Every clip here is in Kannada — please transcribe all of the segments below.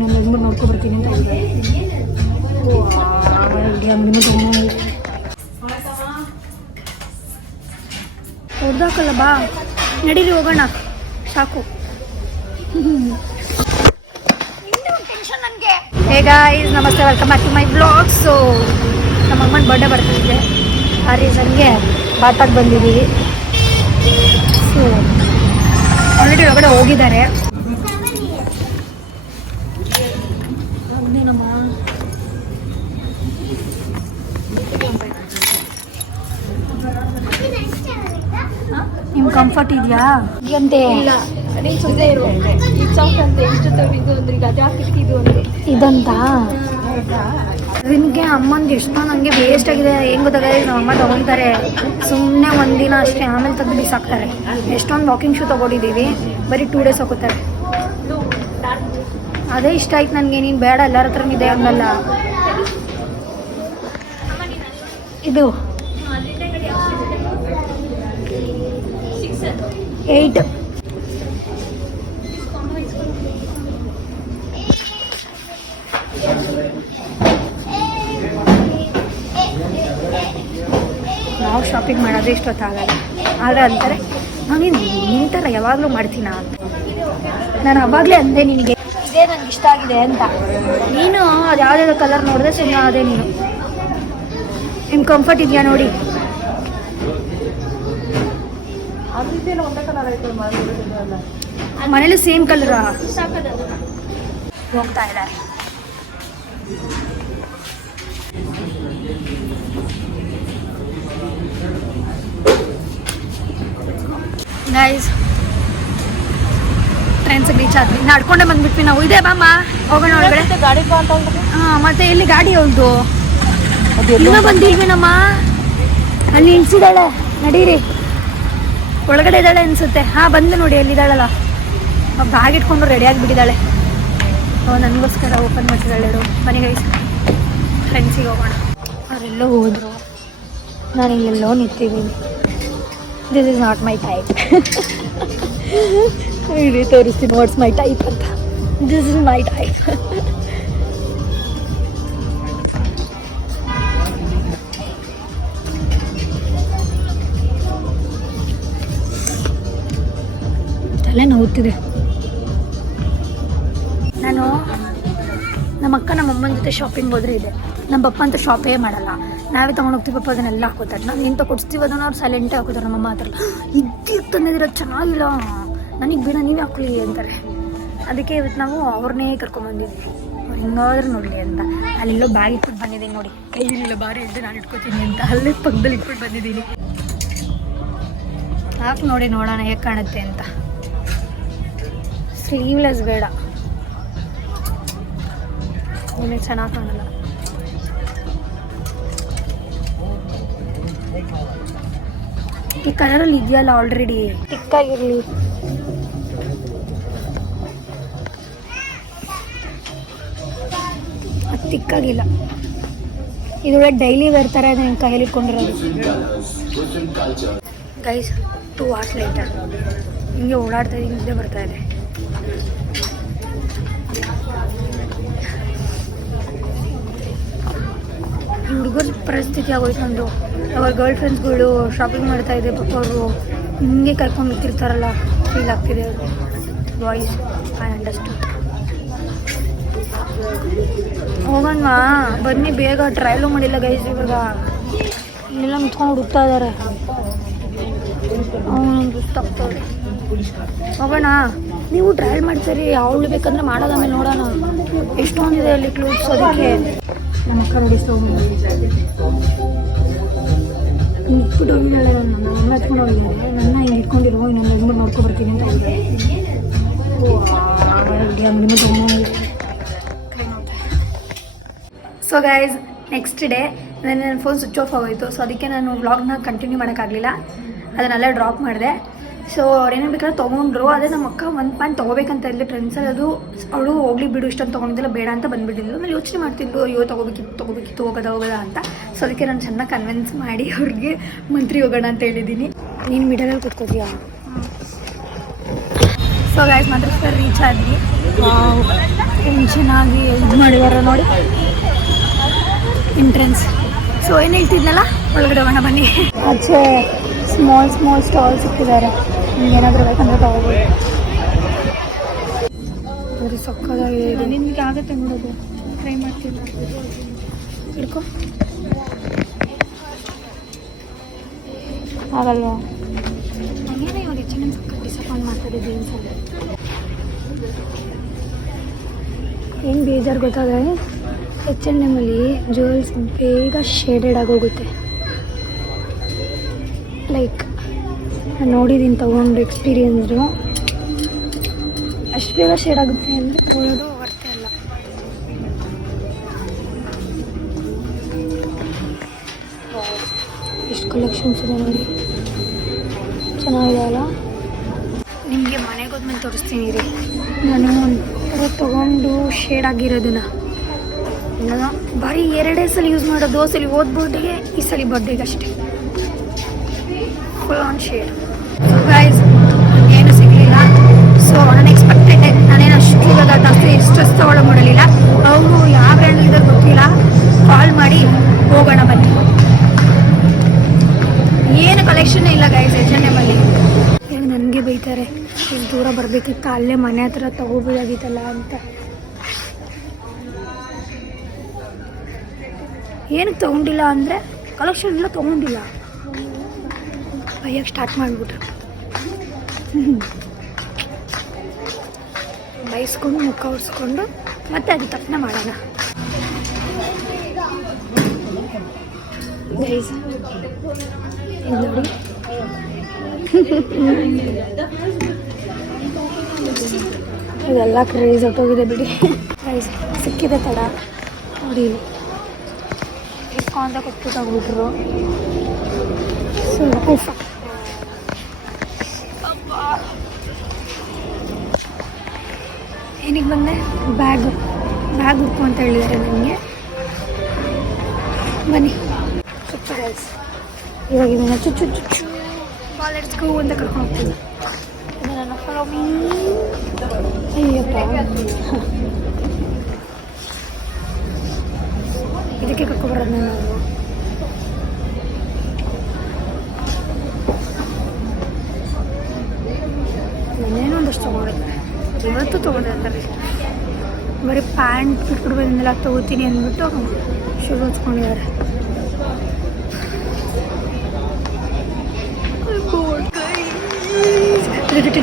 ನನ್ನ ಯಜಮಾನ್ ನೋಡ್ಕೊಬರ್ತೀನಿ ಅಂತ ಹೊಡ್ದಾಕಲ್ಲ ಬಾ ನಡೀರಿ ಹೋಗೋಣ ಸಾಕು. ಹೇ ಗಾಯ್ಸ್ ನಮಸ್ತೆ, welcome back to my blog. So ನಮ್ಮ ಅಮ್ಮನ ಬರ್ಡೇ ಬರ್ತಿದ್ದೆ, ಆ ರೀಸನ್ಗೆ ಬಾತಾಗಿ ಬಂದಿದ್ದೀವಿ. ಸೊ ಆಲ್ರೆಡಿ ಒಳಗಡೆ ಹೋಗಿದ್ದಾರೆ. ನಮ್ಮ ನಿಮ್ ಕಂಫರ್ಟ್ ಇದೆಯಾ ಅಂತೆ ಇದಂತ ನಿಮಗೆ ಅಮ್ಮಂದು ಎಷ್ಟೋ ನನಗೆ ವೇಸ್ಟ್ ಆಗಿದೆ. ಹೆಂಗ್ ಗೊತ್ತಾಗಿದೆ, ನಮ್ಮ ಅಮ್ಮ ತಗೊತಾರೆ ಸುಮ್ಮನೆ ಒಂದಿನ ಅಷ್ಟೇ, ಆಮೇಲೆ ತೆಗೆದು ಬಿಸಾಕ್ತಾರೆ. ಎಷ್ಟೊಂದು ವಾಕಿಂಗ್ ಶೂ ತೊಗೊಂಡಿದ್ದೀವಿ, ಬರೀ 2 days ಹೋಗುತ್ತಾರೆ. ಅದೇ ಇಷ್ಟ ಆಯ್ತು ನನಗೆ. ನೀನು ಬೇಡ ಎಲ್ಲರ ಹತ್ರ ಇದೆ ಹಂಗಲ್ಲ. ಇದು 8 ನಾವು ಶಾಪಿಂಗ್ ಮಾಡೋದು ಇಷ್ಟೊತ್ತಾಗಲ್ಲ. ಆದರೆ ಅಂತಾರೆ ನಾನು ನಿಂತರ ಯಾವಾಗಲೂ ಮಾಡ್ತೀನ ಅಂತ. ನಾನು ಅವಾಗಲೇ ಅಂದೆ ನಿನಗೆ ಇದೇ ನನಗೆ ಇಷ್ಟ ಆಗಿದೆ ಅಂತ. ನೀನು ಅದು ಯಾವುದಾದ್ರು ಕಲರ್ ನೋಡಿದ್ರೆ ಸುಮ್ಮನೆ ಅದೇ. ನೀನು ನಿಮ್ಮ ಕಂಫರ್ಟ್ ಇದೆಯಾ ನೋಡಿ. ಮನೇಲಿ ಸೇಮ್ ಕಲರ್ ಹೋಗ್ತಾ ಇದ್ದಾರೆ. ಗೈಸ್ ಟ್ರೈನ್ಸ್ ರೀಚ್ ಆದ್ವಿ, ನಡ್ಕೊಂಡೆ ಬಂದ್ಬಿಟ್ವಿ ನಾವು. ಇದೆ ಬಾಮ್ಮ ಹೋಗೋಣ ಒಳಗಡೆ. ಗಾಡಿ ಹಾಂ ಮತ್ತೆ ಎಲ್ಲಿ ಗಾಡಿ ಹೋಗ್ದು ಇನ್ನೂ ಬಂದಿಲ್ವೇನಮ್ಮ? ಅಲ್ಲಿ ಇಳಿಸಿದಾಳೆ, ನಡೀರಿ. ಒಳಗಡೆ ಇದ್ದಾಳೆ ಅನ್ಸುತ್ತೆ. ಹಾಂ ಬಂದು ನೋಡಿ, ಎಲ್ಲಿದ್ದಾಳಲ್ಲ ಬ್ಯಾಗ್ ಇಟ್ಕೊಂಡು ರೆಡಿ ಆಗಿಬಿಟ್ಟಿದ್ದಾಳೆ. ನನಗೋಸ್ಕರ ಓಪನ್ ಮಾಡ್ತಿದ್ದಾಳೆ. ಬನ್ನಿ ಗೈಸ್ ಫ್ರೆಂಡ್ಸಿಗೆ ಹೋಗೋಣ. ಅವರೆಲ್ಲೋ ಹೋದರು, ನಾನು ಇಲ್ಲೆಲ್ಲೋ ನಿಂತಿದ್ದೀನಿ. This is not my type. ಇಡೀ ತೋರಿಸ್ತೀನಿ ವಾಟ್ಸ್ ಮೈ ಟೈಪ್ ಅಂತ. This is my type. ತಲೆ ನೋವುತ್ತಿದೆ. ನಾನು ನಮ್ಮ ಅಕ್ಕ ನಮ್ಮ ಅಮ್ಮನ ಜೊತೆ ಶಾಪಿಂಗ್ ಹೋದ್ರೆ ಇದೆ. ನಮ್ಮ ಪಪ್ಪ ಅಂತ ಶಾಪೇ ಮಾಡಲ್ಲ, ನಾವೇ ತೊಗೊಂಡೋಗ್ತೀವಿ. ಪಪ್ಪ ಅದನ್ನೆಲ್ಲ ಹಾಕೋತಾರೆ. ನಾನು ಇಂಥ ಕೊಡಿಸ್ತೀವಿ ಅದನ್ನು ಅವ್ರು ಸೈಲೆಂಟೇ ಹಾಕೋತಾರೆ. ನಮ್ಮಮ್ಮ ಹತ್ರ ಇದ್ದಿದ್ದು ತಂದಿರೋದು ಚೆನ್ನಾಗಿಲ್ಲ, ನನಗೆ ಬೇಡ ನೀವೇ ಹಾಕ್ಲಿ ಅಂತಾರೆ. ಅದಕ್ಕೆ ಇವತ್ತು ನಾವು ಅವ್ರನ್ನೇ ಕರ್ಕೊಂಡ್ಬಂದಿದ್ವಿ, ಅವ್ರು ಹಿಂಗಾದ್ರೂ ನೋಡಲಿ ಅಂತ. ಅಲ್ಲೆಲ್ಲೋ ಬ್ಯಾಗ್ ಇಟ್ಬಿಟ್ಟು ಬಂದಿದ್ದೀನಿ ನೋಡಿ, ಕೈಲಿಲ್ಲ ಬಾರಿ ಇದ್ದು ನಾನು ಇಟ್ಕೋತೀನಿ ಅಂತ ಅಲ್ಲೇ ಪಕ್ಕದಲ್ಲಿ ಇಟ್ಬಿಟ್ಟು ಬಂದಿದ್ದೀನಿ. ಹಾಕಿ ನೋಡಿ ನೋಡೋಣ ಹೇಗೆ ಕಾಣುತ್ತೆ ಅಂತ. ಸ್ಲೀವ್ಲೆಸ್ ಬೇಡ, ನಿಮಗೆ ಚೆನ್ನಾಗಿ ಕಾಣಲ್ಲ. ಈ ಕಲರಲ್ಲಿ ಇದೆಯಲ್ಲ ಆಲ್ರೆಡಿ, ತಿಕ್ಕಾಗಿರಲಿ. ಅದು ತಿಕ್ಕಾಗಿಲ್ಲ, ಇದೊಳ್ಳೆ ಡೈಲಿ ವೇರ್ ಥರ ಇದೆ. ನಿಮ್ಮ ಕೈಯಲ್ಲಿ ಇಟ್ಕೊಂಡಿರೋದು. ಗೈಸ್ 2 hours ಲೇಟರ್ ಹಿಂಗೆ ಓಡಾಡ್ತಾ ಇದ್ದೀನಿ, ನಿದ್ದೆ ಬರ್ತಾ ಇದೆ. ಹುಡುಗರ ಪರಿಸ್ಥಿತಿ ಆಗೋಯ್ತು ನಮ್ಮದು. ಅವ್ರ ಗರ್ಲ್ ಫ್ರೆಂಡ್ಸ್ಗಳು ಶಾಪಿಂಗ್ ಮಾಡ್ತಾ ಇದೆ, ಪಾಪ ಅವರು ಹಿಂಗೆ ಕರ್ಕೊಂಡು ನಿಂತಿರ್ತಾರಲ್ಲ, ಫೀಲ್ ಆಗ್ತಿದೆ. Boys I understand. ಹೋಗೋಣವಾ ಬನ್ನಿ ಬೇಗ. ಟ್ರಯಲು ಮಾಡಿಲ್ಲ ಗೈಸ್ ಇವಾಗ. ಇಲ್ಲೆಲ್ಲ ನಿಂತ್ಕೊಂಡು ಹುಡುಕ್ತಾ ಇದ್ದಾರೆ. ಗೊತ್ತಾಗ್ತದೆ. ಹೋಗೋಣ, ನೀವು ಟ್ರಯಲ್ ಮಾಡ್ತೀರಿ. ಅವಳು ಬೇಕಂದ್ರೆ ಮಾಡೋದು, ಆಮೇಲೆ ನೋಡೋಣ. ಎಷ್ಟೊಂದಿದೆ ಅಲ್ಲಿ ಕ್ಲೋತ್ಸ್. ಅದಕ್ಕೆ ನಮ್ಮ ಅಕ್ಕ ನೋಡಿ ಇಟ್ಬಿಟ್ಟು ಹೋಗಿದ್ದಾಳೆ. ನನ್ನ ಹತ್ಕೊಂಡು ಹೋಗಿದ್ದಾರೆ. ನನ್ನ ಹಿಂಗೆ ಇಟ್ಕೊಂಡಿರೋ ನನ್ನ ಯಜಮಾನ್ ನೋಡ್ಕೊಬರ್ತೀನಿ ಅಂತ ಹೇಳಿದೆ. ಸೊ ಗೈಸ್ ನೆಕ್ಸ್ಟ್ ಡೇ ನನ್ನ ಫೋನ್ ಸ್ವಿಚ್ ಆಫ್ ಆಗೋಯಿತು. ಸೊ ಅದಕ್ಕೆ ನಾನು ವ್ಲಾಗ್ನ ಕಂಟಿನ್ಯೂ ಮಾಡೋಕ್ಕಾಗಲಿಲ್ಲ, ಅದನ್ನೆಲ್ಲ ಡ್ರಾಪ್ ಮಾಡಿದೆ. ಸೊ ಅವ್ರೇನೇನು ಬೇಕಾದ್ರೆ ತೊಗೊಂಡ್ರು. ಅದೇ ನಮ್ಮ ಅಕ್ಕ ಒಂದು ಪ್ಯಾಂಟ್ ತೊಗೋಬೇಕಂತ ಇರಲಿ ಟ್ರೆಂಡ್ಸಲ್ಲಿ. ಅದು ಅವಳು ಹೋಗ್ಲಿ ಬಿಡು ಇಷ್ಟೊಂದು ತೊಗೊಂಡಿದ್ದಿಲ್ಲ, ಬೇಡ ಅಂತ ಬಂದುಬಿಟ್ಟಿದ್ಲು. ಆಮೇಲೆ ಯೋಚನೆ ಮಾಡ್ತಿದ್ದು, ಅಯ್ಯೋ ತೊಗೋಬೇಕಿತ್ತು ಹೋಗೋದ ಅಂತ. ಸೊ ಅದಕ್ಕೆ ನಾನು ಚೆನ್ನಾಗಿ ಕನ್ವಿನ್ಸ್ ಮಾಡಿ ಅವ್ರಿಗೆ ಮಂತ್ರಿ ಹೋಗೋಣ ಅಂತ ಹೇಳಿದ್ದೀನಿ. ನೀನು ಮಿಡಲಲ್ಲಿ ಕೂತ್ಕೋತೀಯಾ? ಸೊ ಗೈಸ್ ಮಾತ್ರ ರೀಚ್ ಆದ್ವಿ. ಚೆನ್ನಾಗಿ ಇದು ಮಾಡಿದಾರೆ ನೋಡಿ ಎಂಟ್ರೆನ್ಸ್. ಸೊ ಏನು ಹೇಳ್ತಿದ್ನಲ್ಲ, ಒಳಗಡೆ ಹೋಗೋಣ ಬನ್ನಿ. ಆಚೆ ಸ್ಮಾಲ್ ಸ್ಟಾಲ್ಸ್ ಇಟ್ಟಿದ್ದಾರೆ, ನಿಮ್ಗೆ ಏನಾದರೂ ಬೇಕಂದ್ರೆ ತಗೋಬೋದು. ಬರೀ ಸಕ್ಕದಾಗಿದೆ. ನಿಮ್ಗೆ ಆಗುತ್ತೆ ನೋಡೋದು, ಟ್ರೈ ಮಾಡ್ತೀನಿ. ಹಿಡ್ಕೊ, ಆಗಲ್ವಾ? ಹಾಗೇನೆ ಇವಾಗ H&M ಸಕ್ಕ ಡಿಸಪಾಯಿಂಟ್ ಮಾಡ್ತಾರೆ ಜೀನ್ಸಲ್ಲಿ. ಏನು ಬೇಜಾರು ಗೊತ್ತಾದರೆ H&Mಲ್ಲಿ ಜ್ಯುವೆಲ್ಸ್ ಬೇಗ ಶೇಡೆಡ್ ಆಗೋಗುತ್ತೆ. ಲೈಕ್ ನಾನು ನೋಡಿದ್ದೀನಿ, ತೊಗೊಂಡು ಎಕ್ಸ್ಪೀರಿಯನ್ಸು. ಅಷ್ಟು ಬೇಗ ಶೇಡ್ ಆಗುತ್ತೆ ಅಂದರೆ ತೊಗೊಳ್ಳೋದು ವರ್ತೆ ಅಲ್ಲ. ಎಷ್ಟು ಕಲೆಕ್ಷನ್ಸ್ ಇದೆ ನೋಡಿ, ಚೆನ್ನಾಗಿದೆ ಅಲ್ಲ. ನಿಮಗೆ ಮನೆಗೆ ಹೋದ್ಮೇಲೆ ತೋರಿಸ್ತೀನಿ ರೀ. ನಾನು ಒಂಥರ ತೊಗೊಂಡು ಶೇಡ್ ಆಗಿರೋದನ್ನ ಬರೀ 2 ಸಲ ಯೂಸ್ ಮಾಡೋದು. ಸಲ ಓದ್ ಬರ್ಡೇಗೆ, ಈ ಸಲ ಬರ್ಡೇಗೆ ಅಷ್ಟೇ full on shade. So guys, ಏನು ಸಿಗಲಿಲ್ಲ. So unexpected. ನಾನೇನು ಅಷ್ಟು ಇವಾಗ ಜಾಸ್ತಿ ಸ್ಟ್ರೆಸ್ ತೊಗೊಳ್ಳೋ ಮಾಡಲಿಲ್ಲ. ಅವರು ಯಾವ ಬ್ರ್ಯಾಂಡಲ್ಲಿದೆ ಗೊತ್ತಿಲ್ಲ, ಕಾಲ್ ಮಾಡಿ ಹೋಗೋಣ ಬನ್ನಿ. ಏನು ಕಲೆಕ್ಷನ್ನೇ ಇಲ್ಲ ಗೈಸ್ H&Mಲ್ಲಿ. ಈಗ ನನಗೆ ಬೈತಾರೆ, ಇಷ್ಟು ದೂರ ಬರಬೇಕಿತ್ತ, ಅಲ್ಲೇ ಮನೆ ಹತ್ರ ತೊಗೋಬೋದಾಗಿತ್ತಲ್ಲ ಅಂತ. ಏನಕ್ಕೆ ತೊಗೊಂಡಿಲ್ಲ ಅಂದರೆ ಕಲೆಕ್ಷನ್ ಎಲ್ಲ ತೊಗೊಂಡಿಲ್ಲ, ಬೈಯಕ್ಕೆ ಸ್ಟಾರ್ಟ್ ಮಾಡಿಬಿಟ್ರೆ. ಬೈಸ್ಕೊಂಡು ಮುಖ ಉರ್ಸ್ಕೊಂಡು ಮತ್ತೆ ಅದು ತಪ್ಪನ ಮಾಡೋಣ. ಗೈಸ್ ನೋಡಿ, ಇದೆಲ್ಲ ಕ್ರೇಜ್ ಹೊಟ್ಟೋಗಿದೆ ಬಿಡಿ. ಗೈಸ್ ಸಿಕ್ಕಿದೆ ತಡ ನೋಡಿ, ಅಂತ ಕೊಟ್ಬಿಟ್ಟು ಹೋಗ್ಬಿಟ್ರು. ಸೊ ಏನಿಗೆ ಬಂದೆ, ಬ್ಯಾಗ್ ಹುಡ್ಕು ಅಂತ ಹೇಳಿದ್ದಾರೆ ನನಗೆ. ಬನ್ನಿ ಚುಚ್ಚು ಗೈಸ್, ಇವಾಗ ಇದನ್ನು ಚುಚ್ಚು ಬಾಲೆಟ್ಸ್ಗೂ ಅಂತ ಕರ್ಕೊಂಡು ಹೋಗ್ತೀನಿ. ಇದನ್ನು ಫಾಲೋ ಮೀ. ಅಯ್ಯಪ್ಪ, ಇದಕ್ಕೆ ಕರ್ಕೊಬರೋದು ನಾವು. ನಾನೇನೋ ಒಂದಷ್ಟು ತೊಗೊಂಡಿದ್ದೆ, ಇವತ್ತು ತೊಗೊಂಡಿರ್ತಾರೆ. ಬರೀ ಪ್ಯಾಂಟ್ ಬಿಟ್ಬಿಡ್ಬೋದನ್ನೆಲ್ಲ ತೊಗೋತೀನಿ ಅಂದ್ಬಿಟ್ಟು ಶುರು ಹಚ್ಕೊಂಡಿದ್ದಾರೆ.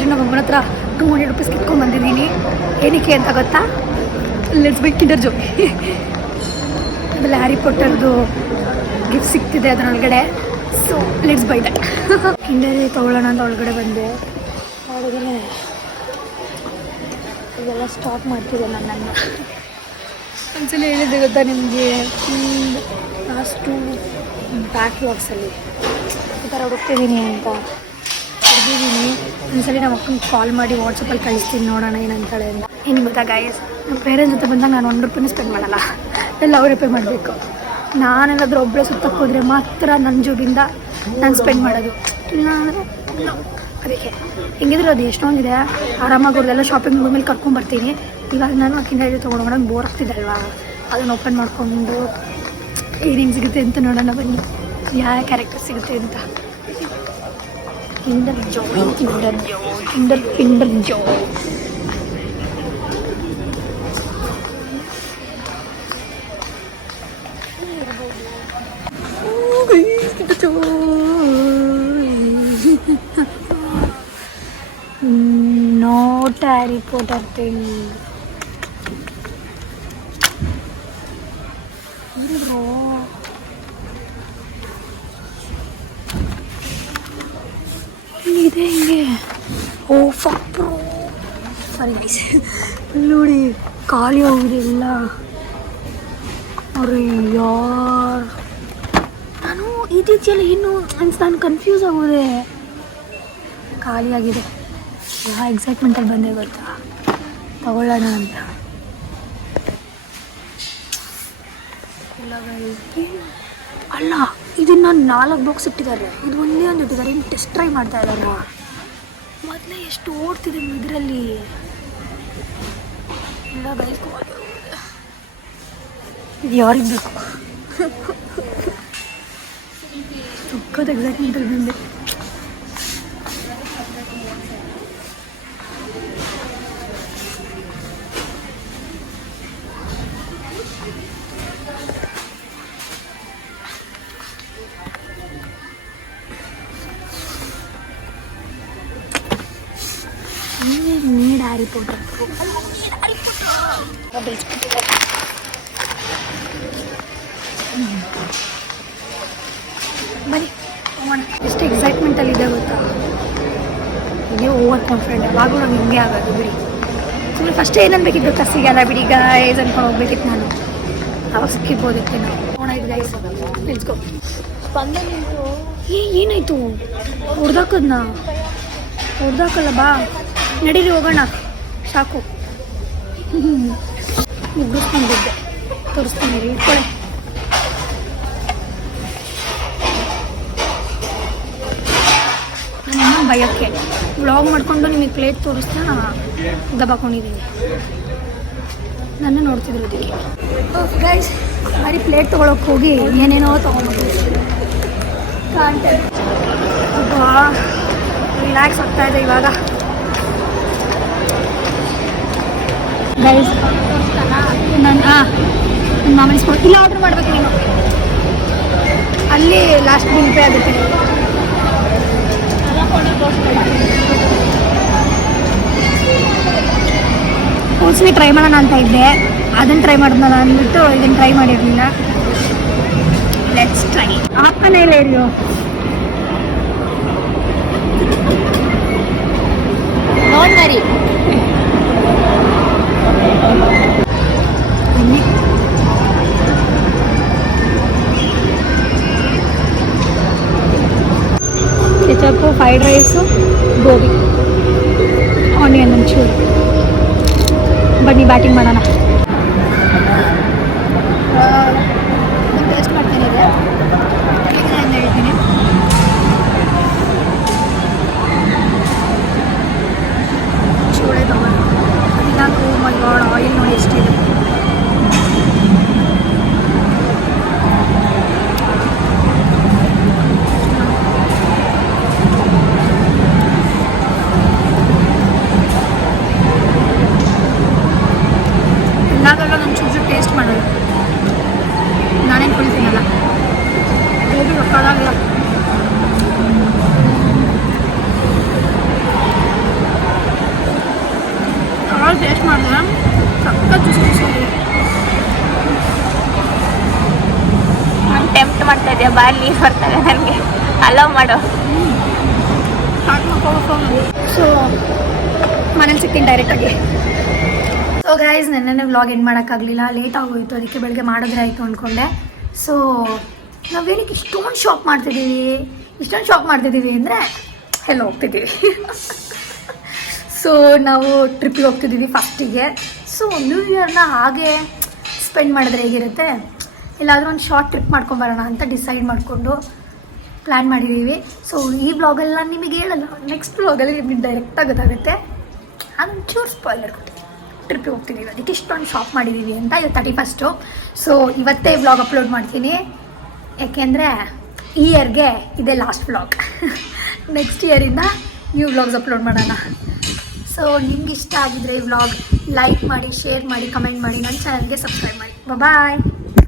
ನಮ್ಮ ಅಮ್ಮನ ಹತ್ರ 200 ರೂಪೀಸ್ ಕಿತ್ಕೊಂಡು ಬಂದಿದ್ದೀನಿ. ಏನಕ್ಕೆ ಅಂತ ಗೊತ್ತಾ? Let's by Kinder Joy. ಆಮೇಲೆ ಹ್ಯಾರಿ ಪಾಟರ್ದು ಗಿಫ್ಟ್ ಸಿಗ್ತಿದೆ ಅದರೊಳಗಡೆ. So let's by that. Kinder ತೊಗೊಳ್ಳೋಣ ಅಂತ ಒಳಗಡೆ ಬಂದೆ. ಒಳಗಡೆ ಇದೆಲ್ಲ ಸ್ಟಾಪ್ ಮಾಡ್ತಿದ್ದೆ ನನ್ನನ್ನು. ಒಂದ್ಸಲ ಹೇಳಿದ್ದೆ ಗೊತ್ತಾ ನಿಮಗೆ, ಲಾಸ್ಟು ಬ್ಯಾಕ್ ವ್ಲಾಗ್ಸಲ್ಲಿ ಈ ಥರ ಹುಡುಕ್ತಿದ್ದೀನಿ ಅಂತ ಹುಡುಗಿದ್ದೀನಿ. ಒಂದ್ಸಲ ನಮ್ಮ ಅಕ್ಕನಿಗೆ ಕಾಲ್ ಮಾಡಿ ವಾಟ್ಸಪ್ಪಲ್ಲಿ ಕಳಿಸ್ತೀನಿ, ನೋಡೋಣ ಏನಂತಾಳೆ ಅಂತ. ಏನು ಗೊತ್ತಾ ಗೈಸ್, ನಮ್ಮ ಪೇರೆಂಟ್ಸ್ ಜೊತೆ ಬಂದಾಗ ನಾನು 1 ರೂಪಾಯಿನೂ ಸ್ಪೆಂಡ್ ಮಾಡಲ್ಲ, ಎಲ್ಲ ಅವರೇ ಪೇ ಮಾಡಬೇಕು. ನಾನೇನಾದರೂ ಒಬ್ಬರೇ ಸುತ್ತಕ್ಕೆ ಹೋದರೆ ಮಾತ್ರ ನನ್ನ ಜೋಬಿಂದ ನಾನು ಸ್ಪೆಂಡ್ ಮಾಡೋದು, ಇಲ್ಲ ಅಂದರೆ ಅದಕ್ಕೆ. ಹೆಂಗಿದ್ರು ಅದು ಎಷ್ಟೊಂದಿದೆ, ಆರಾಮಾಗಿ ಅವ್ರದ್ದೆಲ್ಲ ಶಾಪಿಂಗ್ ಮೇಲೆ ಕರ್ಕೊಂಡ್ಬರ್ತೀನಿ. ಇವಾಗ ನಾನು ಅಕ್ಕಿಂದ ತೊಗೊಂಡೋಗೋಣ, ಬೋರ್ ಆಗ್ತಿದ್ದಲ್ವಾ, ಅದನ್ನು ಓಪನ್ ಮಾಡಿಕೊಂಡು ಏನೇನು ಸಿಗುತ್ತೆ ಅಂತ ನೋಡೋಣ ಬನ್ನಿ, ಯಾವ ಕ್ಯಾರೆಕ್ಟರ್ ಸಿಗುತ್ತೆ ಅಂತ. Kinder Joy, Kinder Joy. Not Harry Potter thing. ಇದೆ ಹಿಂಗೆ. ಓ ಫಕ್ ಬ್ರೋ, ಸಾರಿ ಗೈಸ್. ನೋಡಿ ಖಾಲಿ ಹೋಗಿದೆ ಎಲ್ಲ. ಅರೆ ಯಾರ್, ನಾನು ಇತ್ತೀಚೆಲ್ಲ ಇನ್ನೂ ನಾನು ಕನ್ಫ್ಯೂಸ್ ಆಗೋದೆ. ಖಾಲಿಯಾಗಿದೆ. ಯಾವ ಎಕ್ಸೈಟ್ಮೆಂಟಲ್ಲಿ ಬಂದೆ ಗೊತ್ತಾ, ತಗೊಳ್ಳೋಣ ಅಂತ. ಅಲ್ಲ, ಇದನ್ನು 4 ಬಾಕ್ಸ್ ಇಟ್ಟಿದ್ದಾರೆ, ಇದು ಒಂದೇ ಒಂದು ಇಟ್ಟಿದ್ದಾರೆ. ಇನ್ನು ಟೆಸ್ಟ್ ಟ್ರೈ ಮಾಡ್ತಾ ಇದ್ದಾರೆ. ಮೊದಲೇ ಎಷ್ಟು ಓಡ್ತಿದೆ ಇದರಲ್ಲಿ. ಎಲ್ಲ ಬೇಕು. ಇದು ಯಾರಿಗೆ ಬೇಕು? ಸಕ್ಕತ್ ಎಕ್ಸೈಟ್ಮೆಂಟ್ ಬಂದೆ. need Harry Potter. ಬನ್ನಿ ಹೋಗೋಣ. ಎಷ್ಟು ಎಕ್ಸೈಟ್ಮೆಂಟಲ್ಲಿದೆ ಗೊತ್ತಾ? ಇದೇ ಓವರ್ ಕಾನ್ಫಿಡೆಂಟ್. ಯಾವಾಗೂ ನಂಗೆ ಹಿಂಗೆ ಆಗೋದು ಬಿಡಿ. ಸುಮ್ಮನೆ ಫಸ್ಟ್ ಏನನ್ಬೇಕಿತ್ತು ಗೊತ್ತಾ? ಸಿಗಲ್ಲ ಬಿಡಿ ಗೈಸ್ ಅನ್ಕೊಂಡು ಹೋಗ್ಬೇಕಿತ್ತು ನಾನು. ಅವಾಗ ಸಿಕ್ಕಿರ್ಬೋದಿತ್ತು ನಾವು. ಹೋಗೋಣ ಇದು ಗೈಸ್, ಲೆಟ್ಸ್ ಗೋ. ಏನಾಯ್ತು? ಹೊಡ್ದಾಕದ್ನ? ಹೊಡ್ದಾಕಲ್ಲ, ಬಾ ನಡೀರಿ ಹೋಗೋಣ. ಸಾಕು ಮುಗಿಸ್ಕೊಂಡಿದ್ದೆ. ತೋರಿಸ್ತೀನಿ ರೀ, ಇಟ್ಕೊಳ್ಳೆ. ನಮ್ಮ ಭಯಕ್ಕೆ ವ್ಲಾಗ್ ಮಾಡಿಕೊಂಡು ನಿಮಗೆ ಪ್ಲೇಟ್ ತೋರಿಸ್ತಾ ದಬಾಕೊಂಡಿದ್ದೀನಿ. ನನ್ನ ನೋಡ್ತಿದ್ರು ಇದಕ್ಕೆ. ಓಕೆ ಗೈಸ್, ಬರೀ ಪ್ಲೇಟ್ ತೊಗೊಳಕ್ಕೆ ಹೋಗಿ ಏನೇನೋ ತೊಗೊಂಡ್ಬಿಟ್ಟು ರಿಲ್ಯಾಕ್ಸ್ ಆಗ್ತಾ ಇದೆ ಇವಾಗ. ಗೈಸ್ ನಾನು ಮಾಮೂಲಿ ಸ್ಪೋರ್ಟ್ ಇಲ್ಲ ಆರ್ಡ್ರ್ ಮಾಡಬೇಕು. ನೀನು ಅಲ್ಲಿ ಲಾಸ್ಟ್ ಬಿಲ್ ಪೇ ಆಗುತ್ತೆ. ಓಟ್ಸ್ಲಿ ಟ್ರೈ ಮಾಡೋಣ ಅಂತ ಇದ್ದೆ, ಅದನ್ನು ಟ್ರೈ ಮಾಡಿದ್ನಲ್ಲ ಅಂದ್ಬಿಟ್ಟು ಇದನ್ನು ಟ್ರೈ ಮಾಡಿರಲಿಲ್ಲ. Let's try. ಹಾಕ್ತಾನೆ ಇಲ್ಲ ಇರಿಯೋ. ನೋಡಿ ketchup, fried rice, gobi, onion ಒಂಚೂರು. ಬನ್ನಿ ಬ್ಯಾಟಿಂಗ್ ಮಾಡೋಣ. ಟೇಸ್ಟ್ ಮಾಡ್ತೀನಿ ಇದೆ ಅಂತ ಹೇಳ್ತೀನಿ. ಚೂಳೆ ತಗೊಂಡು ಇಲ್ಲಾಂದ್ರೆ ಮೈ ಗಾಡ್, ಆಯಿಲ್ ನೋಡಿ ಎಷ್ಟಿದೆ. ಎಲ್ಲಾಗಲ್ಲ ನಾನು ಚೂರು ಟೇಸ್ಟ್ ಮಾಡೋದು. ನಾನೇನು ಫುಲ್ ತಿನ್ನಲ್ಲ. ಗೋಬಿ ಒಕ್ಕಾಗಲ್ಲ. ಅವಾಗ ಟೇಸ್ಟ್ ಮಾಡಿದ್ರೆ ಸಖತ್ ಜ್ಯೂಸ್. ನಾನು ಟೆಂಪ್ಟ್ ಮಾಡ್ತಾ ಇದೆಯಾ, ಬಾಯಲ್ಲಿ ನೀರು ಬರ್ತದೆ ನನಗೆ, ಅಲೋ ಮಾಡೋ. ಸೊ ಮನೇಲಿ ಸಿಗ್ತೀನಿ ಡೈರೆಕ್ಟಾಗಿ. ಸೊ ಗೈಸ್, ನೆನ್ನೆ ವ್ಲಾಗ್ ಎಂಡ್ ಮಾಡೋಕ್ಕಾಗಲಿಲ್ಲ, ಲೇಟ್ ಆಗೋಯಿತು. ಅದಕ್ಕೆ ಬೆಳಗ್ಗೆ ಮಾಡಿದ್ರೆ ಆಯಿತು ಅಂದ್ಕೊಂಡೆ. ಸೊ ನಾವೇನಕ್ಕೆ ಇಷ್ಟೊಂದು ಶಾಪ್ ಮಾಡ್ತಿದ್ದೀವಿ ಅಂದರೆ ಎಲ್ಲ ಹೋಗ್ತಿದ್ದೀವಿ. ಸೊ ನಾವು ಟ್ರಿಪ್ಪಿಗೆ ಹೋಗ್ತಿದ್ದೀವಿ ಫಸ್ಟಿಗೆ. ಸೊ ನ್ಯೂ ಇಯರ್ನ ಹಾಗೆ ಸ್ಪೆಂಡ್ ಮಾಡಿದ್ರೆ ಹೇಗಿರುತ್ತೆ, ಎಲ್ಲಾದರೂ ಒಂದು ಶಾರ್ಟ್ ಟ್ರಿಪ್ ಮಾಡ್ಕೊಂಬರೋಣ ಅಂತ ಡಿಸೈಡ್ ಮಾಡಿಕೊಂಡು ಪ್ಲ್ಯಾನ್ ಮಾಡಿದ್ದೀವಿ. ಸೊ ಈ ವ್ಲಾಗಲ್ಲಿ ನಾನು ನಿಮಗೆ ಹೇಳಲ್ಲ, ನೆಕ್ಸ್ಟ್ ವ್ಲಾಗಲ್ಲಿ ನಿಮಗೆ ಡೈರೆಕ್ಟಾಗಿ ಗೊತ್ತಾಗುತ್ತೆ. ಅದೊಂದು ಚೂರು ಸ್ಪಾಯ್ಲರ್ ಕೊಡ್ತೀನಿ. ಟ್ರಿಪ್ಪಿಗೆ ಹೋಗ್ತಿದ್ದೀವಿ, ಅದಕ್ಕೆ ಇಷ್ಟೊಂದು ಶಾಪ್ ಮಾಡಿದ್ದೀವಿ ಅಂತ. ಇದು 31st. ಸೊ ಇವತ್ತೇ ವ್ಲಾಗ್ ಅಪ್ಲೋಡ್ ಮಾಡ್ತೀನಿ, ಯಾಕೆಂದರೆ ಈ ಇಯರ್ಗೆ ಇದೇ ಲಾಸ್ಟ್ ವ್ಲಾಗ್. ನೆಕ್ಸ್ಟ್ ಇಯರಿಂದ ನ್ಯೂ ವ್ಲಾಗ್ಸ್ ಅಪ್ಲೋಡ್ ಮಾಡೋಣ. ಸೊ ನಿಮ್ಗೆ ಇಷ್ಟ ಆಗಿದ್ರೆ ಈ ವ್ಲಾಗ್ ಲೈಕ್ ಮಾಡಿ, ಶೇರ್ ಮಾಡಿ, ಕಮೆಂಟ್ ಮಾಡಿ, ನನ್ನ ಚಾನಲ್ಗೆ ಸಬ್ಸ್ಕ್ರೈಬ್ ಮಾಡಿ. ಬಾಯ್.